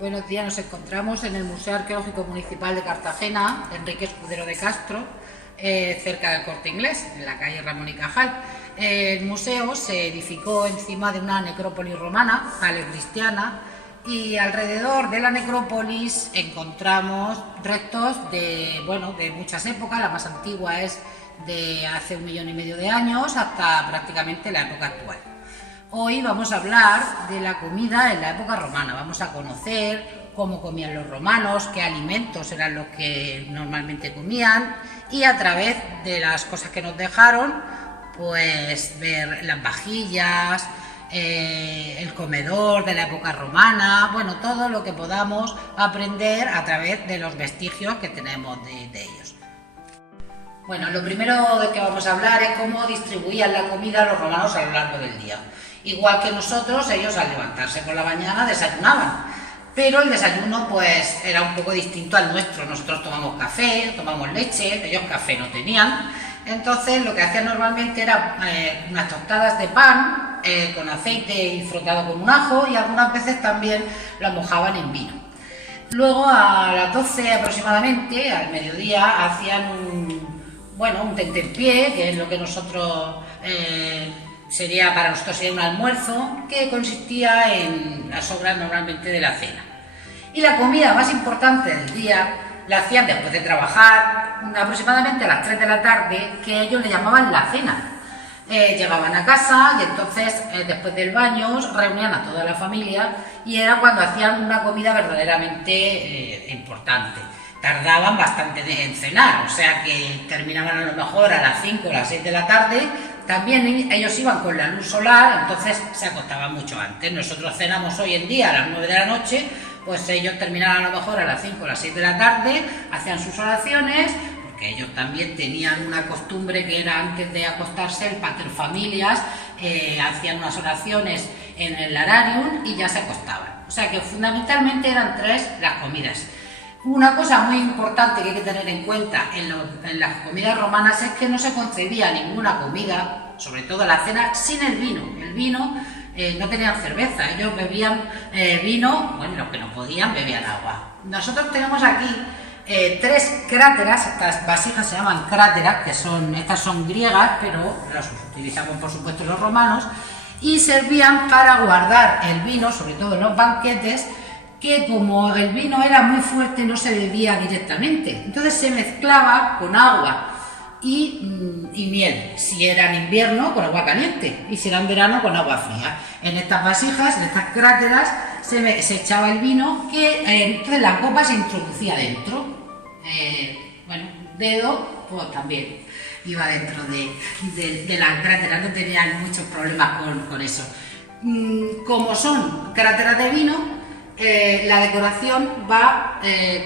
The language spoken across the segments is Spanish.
Buenos días, nos encontramos en el Museo Arqueológico Municipal de Cartagena, Enrique Escudero de Castro, cerca del Corte Inglés, en la calle Ramón y Cajal. El museo se edificó encima de una necrópolis romana, paleocristiana, y alrededor de la necrópolis encontramos restos de muchas épocas. La más antigua es de hace 1,5 millones de años hasta prácticamente la época actual. Hoy vamos a hablar de la comida en la época romana. Vamos a conocer cómo comían los romanos, qué alimentos eran los que normalmente comían, y a través de las cosas que nos dejaron, pues ver las vajillas, el comedor de la época romana, todo lo que podamos aprender a través de los vestigios que tenemos de ellos. Lo primero de que vamos a hablar es cómo distribuían la comida los romanos a lo largo del día. Igual que nosotros, ellos al levantarse por la mañana desayunaban, pero el desayuno pues era un poco distinto al nuestro. Nosotros tomamos café, tomamos leche, ellos café no tenían. Entonces lo que hacían normalmente era unas tostadas de pan con aceite y frotado con un ajo, y algunas veces también lo mojaban en vino. Luego a las 12 aproximadamente, al mediodía, hacían un tentempié, que es lo que nosotros para nosotros sería un almuerzo, que consistía en las sobras normalmente de la cena. Y la comida más importante del día la hacían después de trabajar, aproximadamente a las 3 de la tarde, que ellos le llamaban la cena. Llegaban a casa y entonces, después del baño, reunían a toda la familia, y era cuando hacían una comida verdaderamente importante. Tardaban bastante en cenar, o sea que terminaban a lo mejor a las 5 o las 6 de la tarde. También ellos iban con la luz solar, entonces se acostaban mucho antes. Nosotros cenamos hoy en día a las 9 de la noche, pues ellos terminaban a lo mejor a las 5 o las 6 de la tarde, hacían sus oraciones, porque ellos también tenían una costumbre que era antes de acostarse, el paterfamilias, hacían unas oraciones en el lararium y ya se acostaban. O sea que fundamentalmente eran 3 las comidas. Una cosa muy importante que hay que tener en cuenta en las comidas romanas es que no se concebía ninguna comida, sobre todo la cena, sin el vino. El vino, no tenían cerveza, ellos bebían vino, los que no podían bebían agua. Nosotros tenemos aquí 3 cráteras. Estas vasijas se llaman cráteras, estas son griegas, pero las utilizamos por supuesto los romanos, y servían para guardar el vino, sobre todo en los banquetes, que como el vino era muy fuerte no se bebía directamente, entonces se mezclaba con agua y miel, si era en invierno con agua caliente y si era en verano con agua fría. En estas vasijas, en estas cráteras, se echaba el vino, que entonces la copa se introducía dentro. Dedo pues también iba dentro de las cráteras, no tenían muchos problemas con eso. Como son cráteras de vino, la decoración va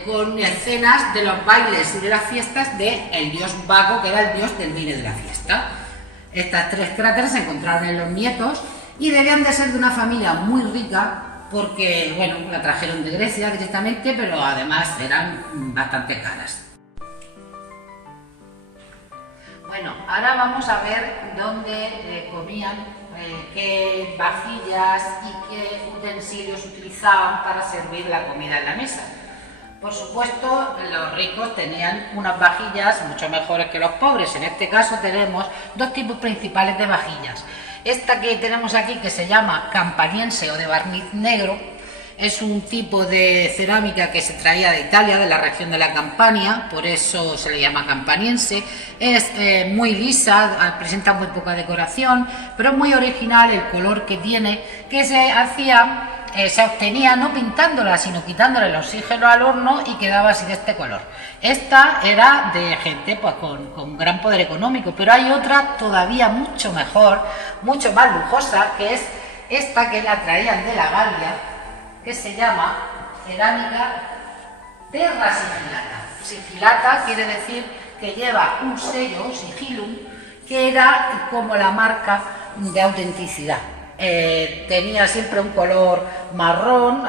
con escenas de los bailes y de las fiestas del dios Baco, que era el dios del vino y de la fiesta. Estas 3 cráteras se encontraron en los nietos y debían de ser de una familia muy rica, porque la trajeron de Grecia directamente, pero además eran bastante caras. Ahora vamos a ver dónde comían, qué vajillas y qué utensilios utilizaban para servir la comida en la mesa. Por supuesto, los ricos tenían unas vajillas mucho mejores que los pobres. En este caso tenemos 2 tipos principales de vajillas. Esta que tenemos aquí, que se llama campaniense o de barniz negro, es un tipo de cerámica que se traía de Italia, de la región de la Campania, por eso se le llama campaniense. Es muy lisa, presenta muy poca decoración, pero es muy original el color que tiene, que se obtenía no pintándola, sino quitándole el oxígeno al horno, y quedaba así de este color. Esta era de gente con gran poder económico, pero hay otra todavía mucho mejor, mucho más lujosa, que es esta, que la traían de la Galia, que se llama cerámica terra sigillata. Sigillata quiere decir que lleva un sello, sigillum, que era como la marca de autenticidad. Tenía siempre un color marrón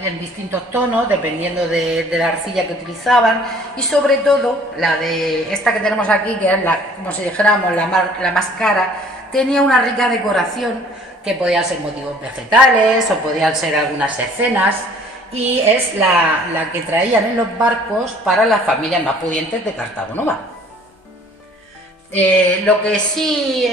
en distintos tonos, dependiendo de la arcilla que utilizaban, y sobre todo la de esta que tenemos aquí, que es como si dijéramos la más cara, tenía una rica decoración, que podían ser motivos vegetales o podían ser algunas escenas, y es la que traían en los barcos para las familias más pudientes de Cartago Nova. Lo que sí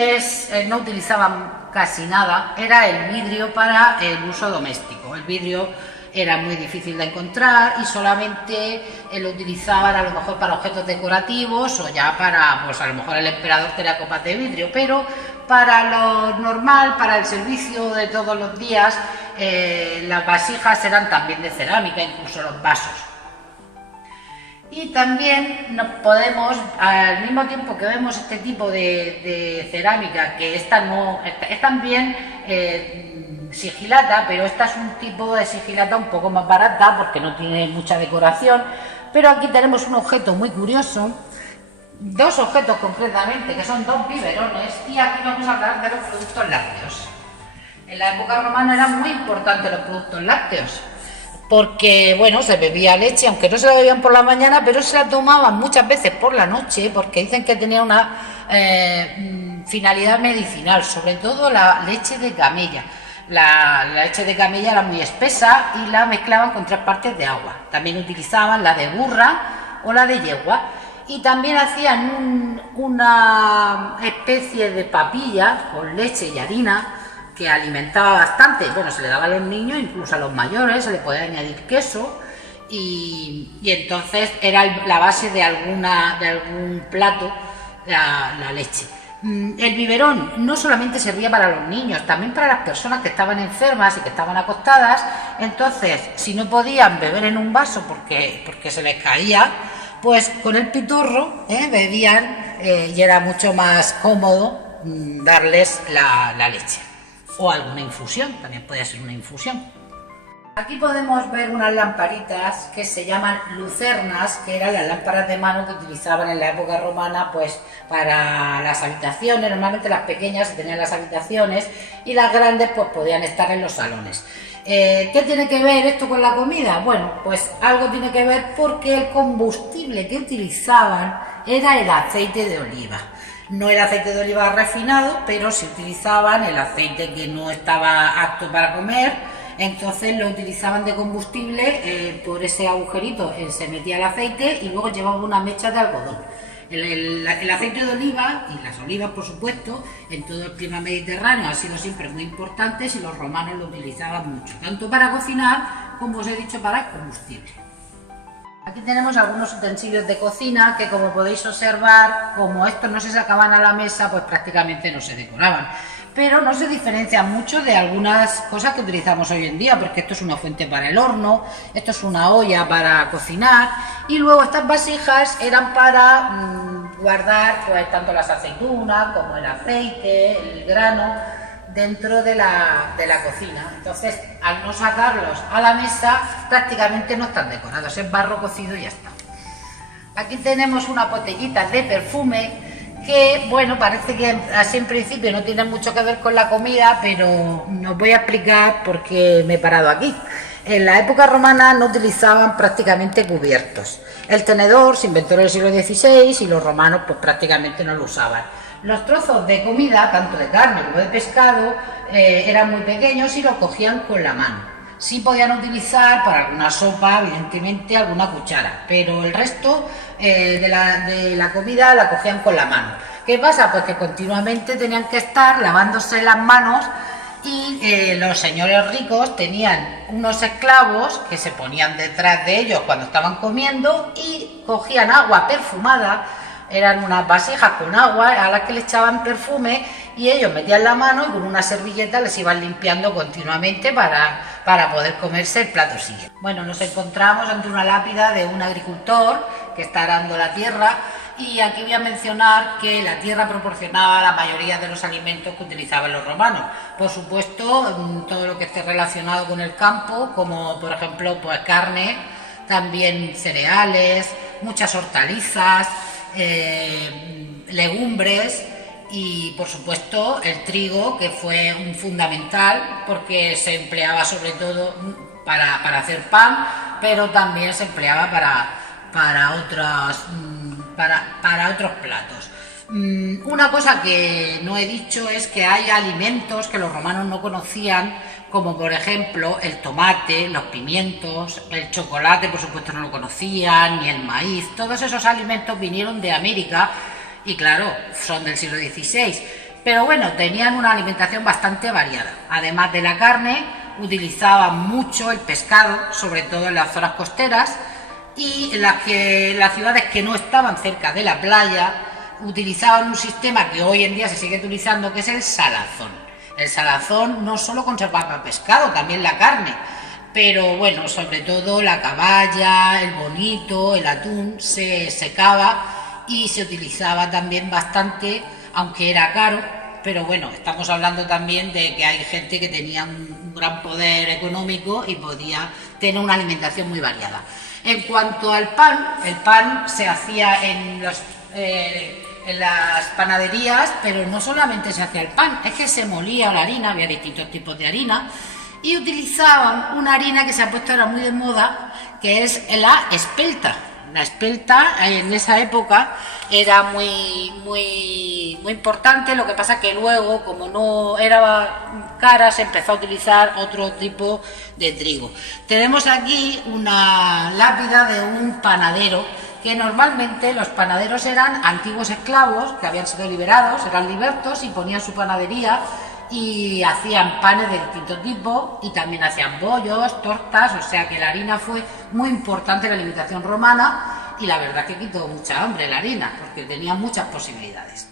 no utilizaban casi nada era el vidrio para el uso doméstico. El vidrio era muy difícil de encontrar y solamente lo utilizaban a lo mejor para objetos decorativos o ya para, pues a lo mejor el emperador tenía copas de vidrio, pero para lo normal, para el servicio de todos los días, las vasijas eran también de cerámica, incluso los vasos. Y también nos podemos, al mismo tiempo que vemos este tipo de cerámica, que esta no es también sigilata, pero esta es un tipo de sigilata un poco más barata porque no tiene mucha decoración. Pero aquí tenemos un objeto muy curioso, dos objetos concretamente, que son dos biberones, y aquí vamos a hablar de los productos lácteos. En la época romana eran muy importantes los productos lácteos, porque bueno, se bebía leche, aunque no se la bebían por la mañana, pero se la tomaban muchas veces por la noche, porque dicen que tenía una finalidad medicinal, sobre todo la leche de camella. La leche de camella era muy espesa y la mezclaban con 3 partes de agua. También utilizaban la de burra o la de yegua, y también hacían una especie de papilla con leche y harina que alimentaba bastante. Bueno, se le daba a los niños, incluso a los mayores, se le podía añadir queso, y entonces era la base de algún plato la leche. El biberón no solamente servía para los niños, también para las personas que estaban enfermas y que estaban acostadas. Entonces, si no podían beber en un vaso porque se les caía, pues con el pitorro bebían, y era mucho más cómodo darles la leche. O alguna infusión, también podía ser una infusión. Aquí podemos ver unas lamparitas que se llaman lucernas, que eran las lámparas de mano que utilizaban en la época romana pues para las habitaciones. Normalmente las pequeñas se tenían en las habitaciones y las grandes pues podían estar en los salones. ¿Qué tiene que ver esto con la comida? Bueno, pues algo tiene que ver porque el combustible que utilizaban era el aceite de oliva. No el aceite de oliva refinado, pero sí utilizaban el aceite que no estaba apto para comer. Entonces lo utilizaban de combustible, por ese agujerito se metía el aceite y luego llevaba una mecha de algodón. El aceite de oliva y las olivas, por supuesto, en todo el clima mediterráneo han sido siempre muy importantes y los romanos lo utilizaban mucho, tanto para cocinar como os he dicho para combustible. Aquí tenemos algunos utensilios de cocina que, como podéis observar, como estos no se sacaban a la mesa, pues prácticamente no se decoraban. Pero no se diferencian mucho de algunas cosas que utilizamos hoy en día, porque esto es una fuente para el horno, esto es una olla para cocinar, y luego estas vasijas eran para guardar pues tanto las aceitunas como el aceite, el grano, dentro de la cocina. Entonces, al no sacarlos a la mesa, prácticamente no están decorados, es barro cocido y ya está. Aquí tenemos una botellita de perfume que, bueno, parece que así en principio no tiene mucho que ver con la comida, pero os voy a explicar por qué me he parado aquí. En la época romana no utilizaban prácticamente cubiertos. El tenedor se inventó en el siglo XVI y los romanos pues prácticamente no lo usaban. Los trozos de comida, tanto de carne como de pescado, eran muy pequeños y los cogían con la mano. Sí podían utilizar para alguna sopa, evidentemente, alguna cuchara, pero el resto de la comida la cogían con la mano. ¿Qué pasa? Pues que continuamente tenían que estar lavándose las manos y los señores ricos tenían unos esclavos que se ponían detrás de ellos cuando estaban comiendo y cogían agua perfumada. Eran unas vasijas con agua a las que le echaban perfume y ellos metían la mano y con una servilleta les iban limpiando continuamente para poder comerse el plato siguiente. Bueno, nos encontramos ante una lápida de un agricultor que está arando la tierra, y aquí voy a mencionar que la tierra proporcionaba la mayoría de los alimentos que utilizaban los romanos. Por supuesto, todo lo que esté relacionado con el campo, como por ejemplo pues carne, también cereales, muchas hortalizas, legumbres y por supuesto el trigo, que fue un fundamental porque se empleaba sobre todo para hacer pan, pero también se empleaba para otros platos. Una cosa que no he dicho es que hay alimentos que los romanos no conocían, como por ejemplo el tomate, los pimientos, el chocolate, por supuesto no lo conocían, ni el maíz. Todos esos alimentos vinieron de América y claro, son del siglo XVI. Pero bueno, tenían una alimentación bastante variada. Además de la carne, utilizaban mucho el pescado, sobre todo en las zonas costeras, y en las ciudades que no estaban cerca de la playa utilizaban un sistema que hoy en día se sigue utilizando, que es el salazón. El salazón no solo conservaba pescado, también la carne, pero bueno, sobre todo la caballa, el bonito, el atún se secaba y se utilizaba también bastante, aunque era caro. Pero bueno, estamos hablando también de que hay gente que tenía un gran poder económico y podía tener una alimentación muy variada. En cuanto al pan, el pan se hacía en las panaderías, pero no solamente se hacía el pan, es que se molía la harina, había distintos tipos de harina, y utilizaban una harina que se ha puesto ahora muy de moda, que es la espelta. La espelta en esa época era muy importante, lo que pasa que luego, como no era cara, se empezó a utilizar otro tipo de trigo. Tenemos aquí una lápida de un panadero, que normalmente los panaderos eran antiguos esclavos que habían sido liberados, eran libertos y ponían su panadería y hacían panes de distinto tipo y también hacían bollos, tortas, o sea que la harina fue muy importante en la alimentación romana y la verdad que quitó mucha hambre la harina porque tenía muchas posibilidades.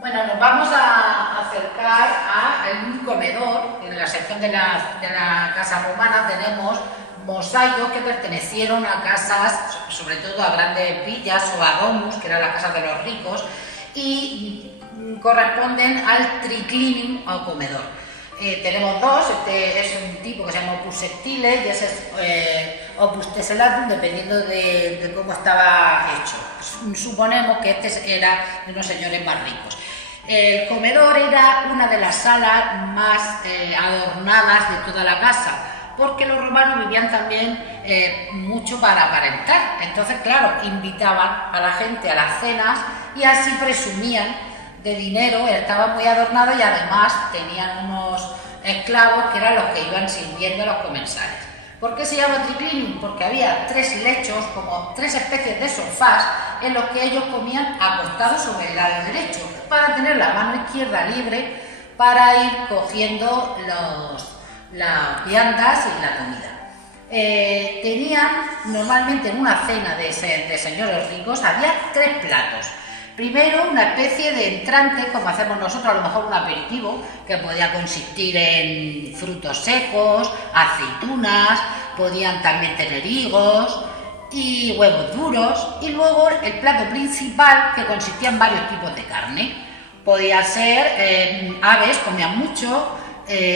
Bueno, nos vamos a acercar a un comedor. En la sección de la casa romana tenemos mosaicos que pertenecieron a casas, sobre todo a grandes villas o a domus, que eran las casas de los ricos, y corresponden al triclinium o comedor. Tenemos dos, este es un tipo que se llama opus sectile y ese es opus tessellatum, dependiendo de cómo estaba hecho. Suponemos que este era de unos señores más ricos. El comedor era una de las salas más adornadas de toda la casa, porque los romanos vivían también mucho para aparentar. Entonces, claro, invitaban a la gente a las cenas y así presumían de dinero, estaban muy adornados y además tenían unos esclavos que eran los que iban sirviendo a los comensales. ¿Por qué se llama triclinium? Porque había tres lechos, como tres especies de sofás, en los que ellos comían acostados sobre el lado derecho, para tener la mano izquierda libre para ir cogiendo las viandas y la comida. Tenían normalmente en una cena de señores ricos, había tres platos. Primero, una especie de entrante, como hacemos nosotros, a lo mejor un aperitivo, que podía consistir en frutos secos, aceitunas, podían también tener higos y huevos duros, y luego el plato principal, que consistía en varios tipos de carne. Podía ser aves, comían mucho,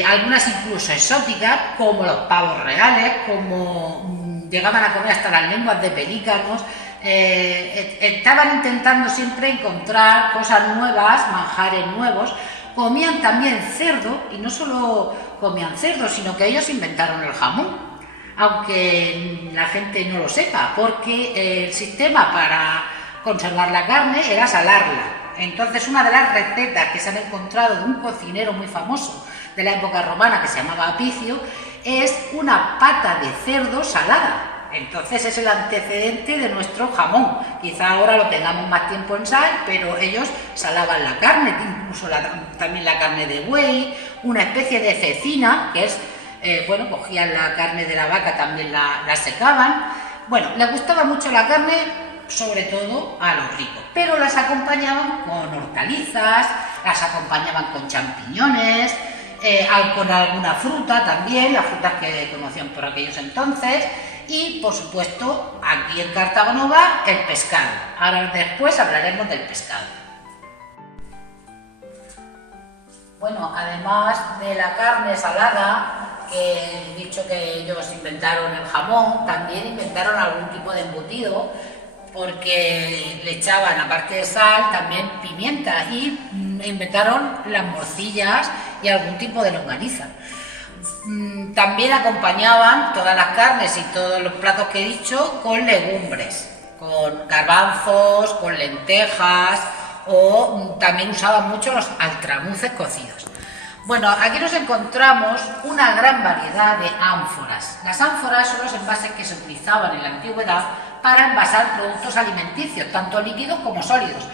algunas incluso exóticas, como los pavos reales, como llegaban a comer hasta las lenguas de pelícanos. Estaban intentando siempre encontrar cosas nuevas, manjares nuevos. Comían también cerdo, y no solo comían cerdo, sino que ellos inventaron el jamón, aunque la gente no lo sepa, porque el sistema para conservar la carne era salarla. Entonces, una de las recetas que se han encontrado de un cocinero muy famoso de la época romana, que se llamaba Apicio, es una pata de cerdo salada. Entonces es el antecedente de nuestro jamón. Quizá ahora lo tengamos más tiempo en sal, pero ellos salaban la carne, incluso también la carne de buey, una especie de cecina, que es, cogían la carne de la vaca, también la secaban. Bueno, les gustaba mucho la carne, sobre todo a los ricos, pero las acompañaban con hortalizas, las acompañaban con champiñones, con alguna fruta también, las frutas que conocían por aquellos entonces. Y, por supuesto, aquí en Cartago va el pescado. Ahora después hablaremos del pescado. Bueno, además de la carne salada, que he dicho que ellos inventaron el jamón, también inventaron algún tipo de embutido, porque le echaban, aparte de sal, también pimienta, y inventaron las morcillas y algún tipo de longaniza. También acompañaban todas las carnes y todos los platos que he dicho con legumbres. con garbanzos, con lentejas, o también usaban mucho los altramuces cocidos. Bueno, aquí nos encontramos una gran variedad de ánforas. Las ánforas son los envases que se utilizaban en la antigüedad para envasar productos alimenticios, tanto líquidos como sólidos.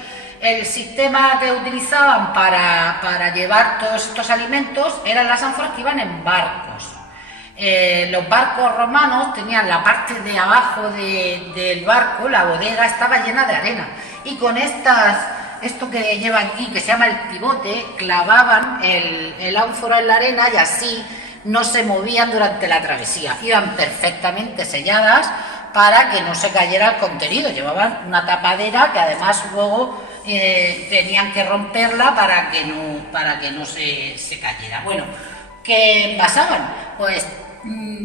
El sistema que utilizaban para llevar todos estos alimentos eran las ánforas que iban en barcos. Los barcos romanos tenían la parte de abajo del barco, la bodega estaba llena de arena, y con esto que lleva aquí, que se llama el pivote, clavaban el ánfora en la arena y así no se movían durante la travesía. Iban perfectamente selladas para que no se cayera el contenido. Llevaban una tapadera que además luego tenían que romperla para que no se cayera. Bueno, ¿qué envasaban? Pues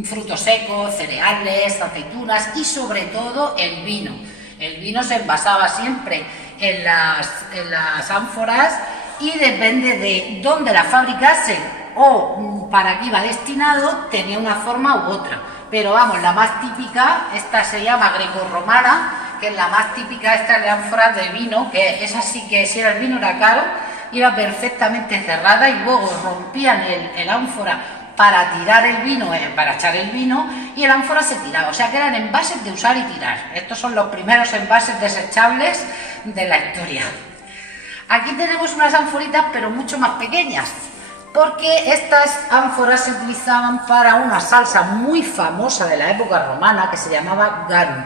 frutos secos, cereales, aceitunas y sobre todo el vino. El vino se envasaba siempre en las ánforas y depende de dónde la fabricasen o para qué iba destinado, tenía una forma u otra. Pero vamos, la más típica, esta se llama grecorromana, que es la más típica, esta es la ánfora de vino, que es así que si el vino era caro, iba perfectamente cerrada y luego rompían el ánfora para tirar el vino, para echar el vino, y el ánfora se tiraba, o sea que eran envases de usar y tirar. Estos son los primeros envases desechables de la historia. Aquí tenemos unas ánforitas pero mucho más pequeñas, porque estas ánforas se utilizaban para una salsa muy famosa de la época romana que se llamaba garum.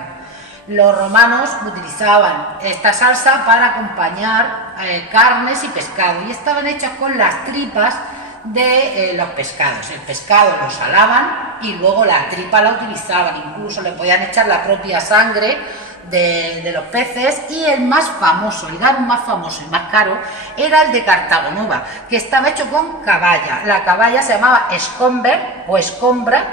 Los romanos utilizaban esta salsa para acompañar carnes y pescado, y estaban hechas con las tripas de los pescados. El pescado lo salaban y luego la tripa la utilizaban, incluso le podían echar la propia sangre de los peces. Y el más famoso, el garum más famoso y más caro, era el de Cartagonova, que estaba hecho con caballa. La caballa se llamaba escomber o escombra,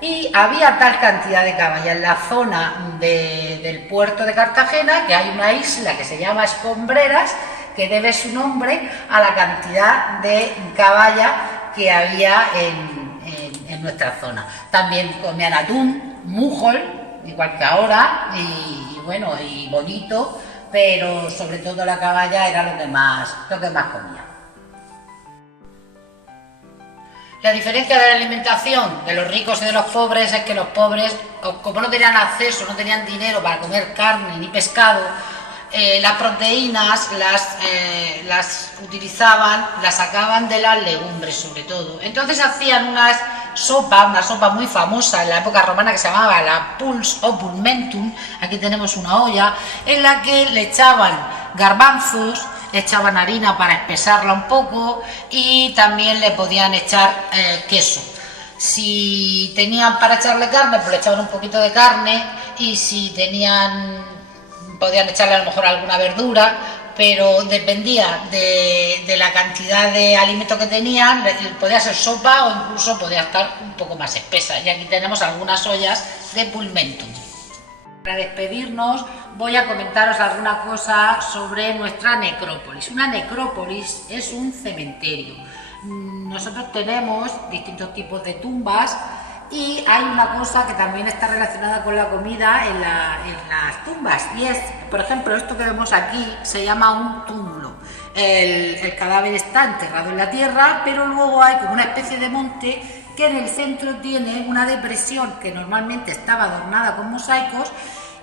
y había tal cantidad de caballa en la zona del puerto de Cartagena que hay una isla que se llama Escombreras, que debe su nombre a la cantidad de caballa que había en nuestra zona. También comían atún, mújol, igual que ahora, y bueno, y bonito, pero sobre todo la caballa era lo que más comía. La diferencia de la alimentación de los ricos y de los pobres es que los pobres, como no tenían acceso, no tenían dinero para comer carne ni pescado, las proteínas las utilizaban, las sacaban de las legumbres sobre todo. Entonces hacían una sopa muy famosa en la época romana que se llamaba la puls o pulmentum. Aquí tenemos una olla en la que le echaban garbanzos, le echaban harina para espesarla un poco y también le podían echar queso. Si tenían para echarle carne, pues le echaban un poquito de carne, y si podían echarle a lo mejor alguna verdura, pero dependía de la cantidad de alimento que tenían. Podía ser sopa o incluso podía estar un poco más espesa. Y aquí tenemos algunas ollas de pulmentum. Para despedirnos voy a comentaros alguna cosa sobre nuestra necrópolis. Una necrópolis es un cementerio. Nosotros tenemos distintos tipos de tumbas, y hay una cosa que también está relacionada con la comida en las tumbas, y es, por ejemplo, esto que vemos aquí se llama un túmulo. El cadáver está enterrado en la tierra, pero luego hay como una especie de monte que en el centro tiene una depresión que normalmente estaba adornada con mosaicos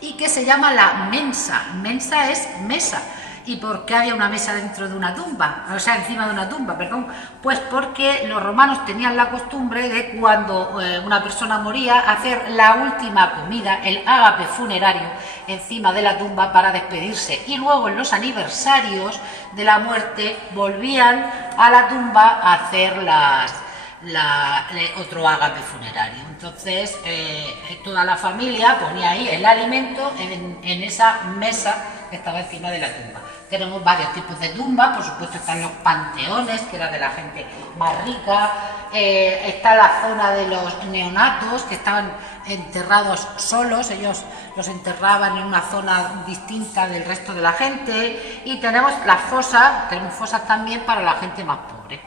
y que se llama la mensa. Mensa es mesa. ¿Y por qué había una mesa dentro de una tumba? O sea, encima de una tumba, perdón. Pues porque los romanos tenían la costumbre de, cuando una persona moría, hacer la última comida, el ágape funerario, encima de la tumba para despedirse. Y luego en los aniversarios de la muerte volvían a la tumba a hacer otro ágape funerario. Entonces toda la familia ponía ahí el alimento en esa mesa que estaba encima de la tumba. Tenemos varios tipos de tumbas, por supuesto están los panteones, que era de la gente más rica, está la zona de los neonatos, que estaban enterrados solos, ellos los enterraban en una zona distinta del resto de la gente, y tenemos las fosas, tenemos fosas también para la gente más pobre.